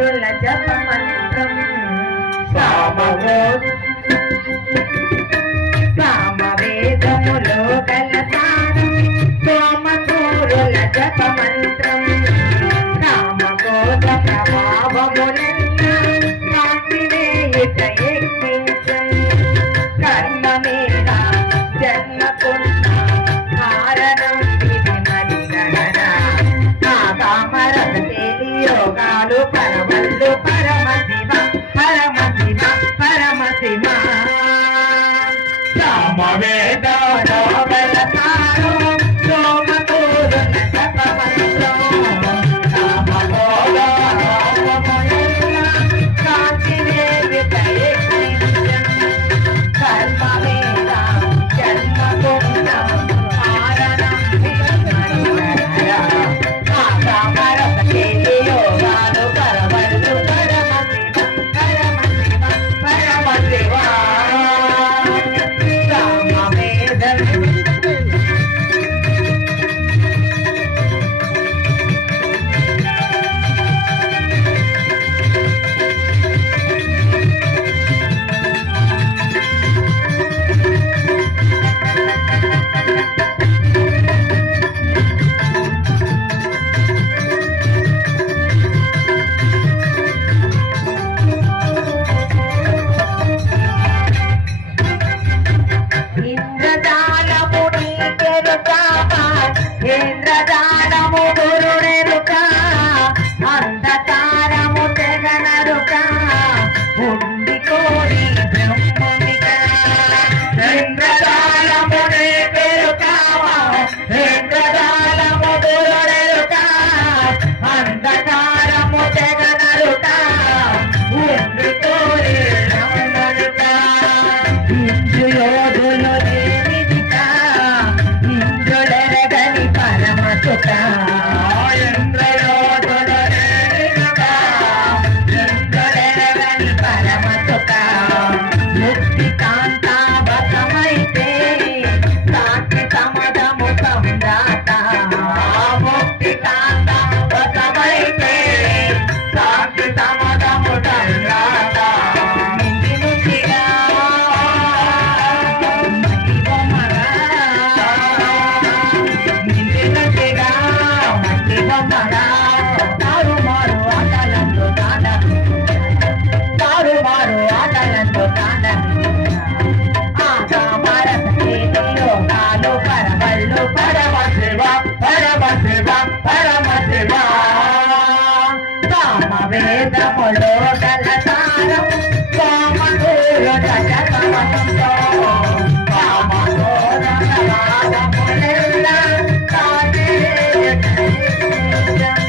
కోరుల జప మంత్రం సామవేదములో గల సారం సోమకూరుల జప మంత్రం కామకోద ప్రభావములెల్లా కాంతివేయుట యజ్ఞించం కర్మ మీద జన్మకున్న కారణం ఇది మరి గణన కామరస యోగాలు పరమల్లు పరమశివ పరమశివ పరమశివ సామవేదాలో గల సారం సోమకూరుల జప మంత్రం కామకోదములెల్లా కాంతివేయుట యజ్ఞించం కర్మ మీద జన్మకున్న కారణం ఇది మరి గణన కామరస యోగాలు పరమల్లు పరమశివ పరమశివ పరమశివ సామవేదం ఇంద్రజాలము నీకెరుక ఇంద్రజాలము గురుడెరుక అంధకారము తెగనరుక ఉండి కోరి బ్రహ్మమిక ఇంద్రజాలము నీకెరుక ఇంద్రజాలము గురుడెరుక అంధకారము తెగనరుక ఉండి కోరి బ్రహ్మమిక ఇంద్రయోధులు దేవిక ఇంద్రుడెరగని పరమసుత ఇంద్రయోధులు దేవిక ఇంద్రుడెరగని పరమసుత ముక్తి కాంతావతమైతే సాక్షి సమదము సందాత ముక్తి కాంతావతమైతే సాక్షి సమదము సందాత పరమశివ పరమశివ పరమశివ సామవేదములో గల సారం సోమకూరు జగతమంతో కామకోద ప్రభావములెల్లా కాంతివేయుట యజ్ఞించం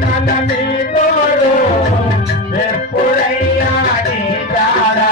జన్మల నీ తోడు ఎప్పుడయ్యా నీ దారా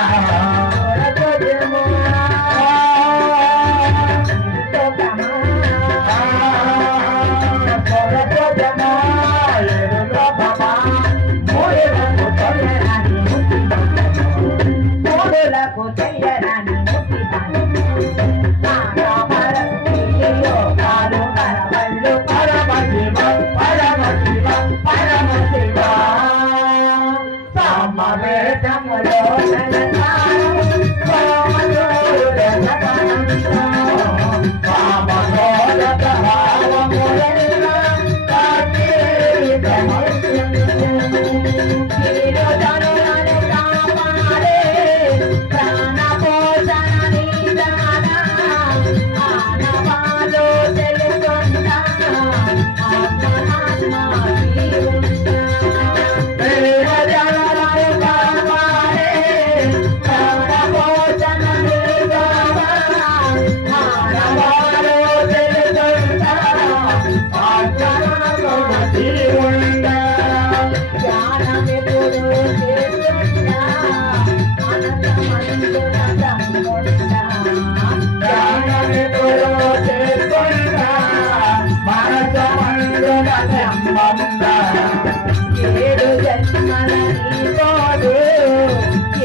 ఏడు జన్మల నీ తోడు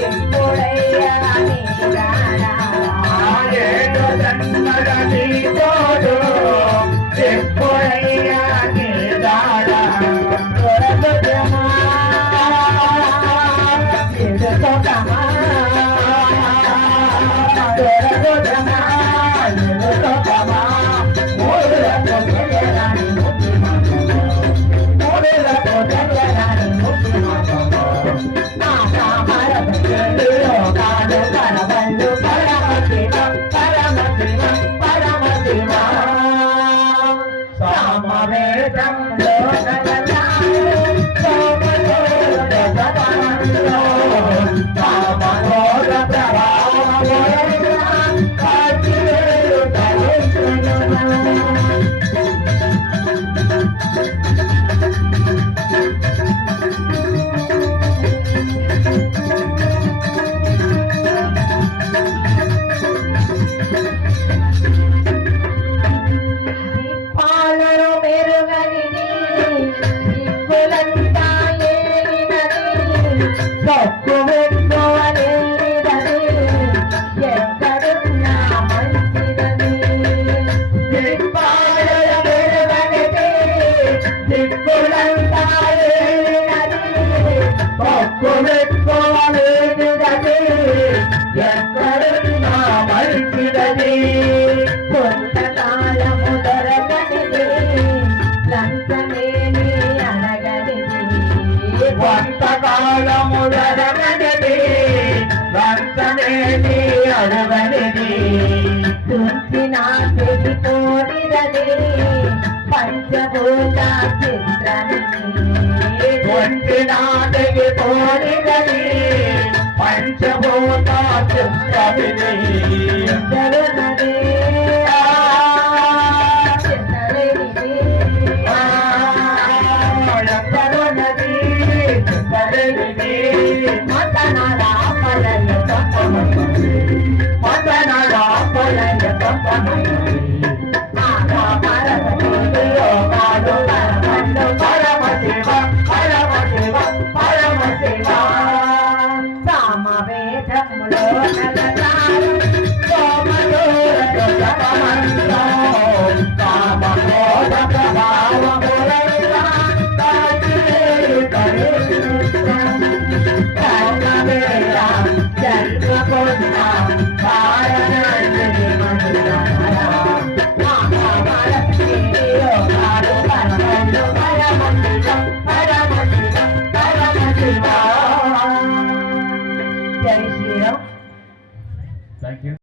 ఎప్పుడయ్యా నీ దారా ఏడు జన్మల నీ తోడు ఎప్పుడయ్యా నీ దారా కొంతకాలముడరగనిది లంచమేది అడగనిది తుంచిన తెగిపోనిదది పంచభూత చిత్రమిది కొంటినా తెగిపోనిదని పంచభూత చిత్రమిది జరునది ఎక్కడున్నది